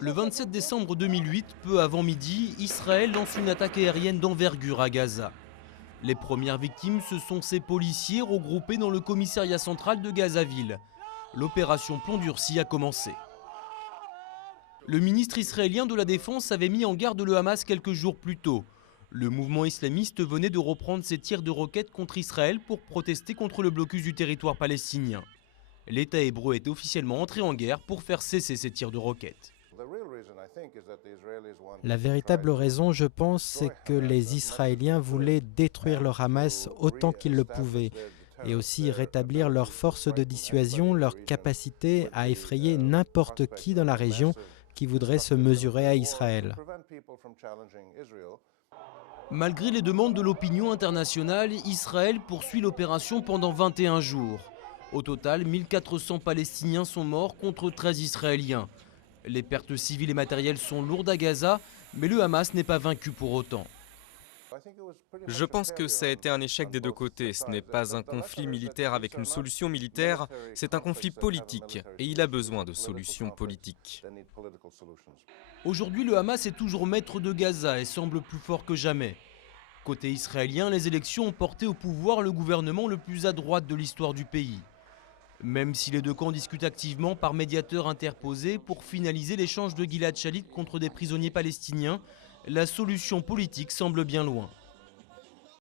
Le 27 décembre 2008, peu avant midi, Israël lance une attaque aérienne d'envergure à Gaza. Les premières victimes, ce sont ces policiers regroupés dans le commissariat central de Gazaville. L'opération Plomb durci a commencé. Le ministre israélien de la Défense avait mis en garde le Hamas quelques jours plus tôt. Le mouvement islamiste venait de reprendre ses tirs de roquettes contre Israël pour protester contre le blocus du territoire palestinien. L'État hébreu est officiellement entré en guerre pour faire cesser ces tirs de roquettes. La véritable raison, je pense, c'est que les Israéliens voulaient détruire le Hamas autant qu'ils le pouvaient et aussi rétablir leur force de dissuasion, leur capacité à effrayer n'importe qui dans la région qui voudrait se mesurer à Israël. Malgré les demandes de l'opinion internationale, Israël poursuit l'opération pendant 21 jours. Au total, 1400 Palestiniens sont morts contre 13 Israéliens. Les pertes civiles et matérielles sont lourdes à Gaza, mais le Hamas n'est pas vaincu pour autant. Je pense que ça a été un échec des deux côtés. Ce n'est pas un conflit militaire avec une solution militaire, c'est un conflit politique et il a besoin de solutions politiques. Aujourd'hui, le Hamas est toujours maître de Gaza et semble plus fort que jamais. Côté israélien, les élections ont porté au pouvoir le gouvernement le plus à droite de l'histoire du pays. Même si les deux camps discutent activement par médiateurs interposés pour finaliser l'échange de Gilad Shalit contre des prisonniers palestiniens, la solution politique semble bien loin.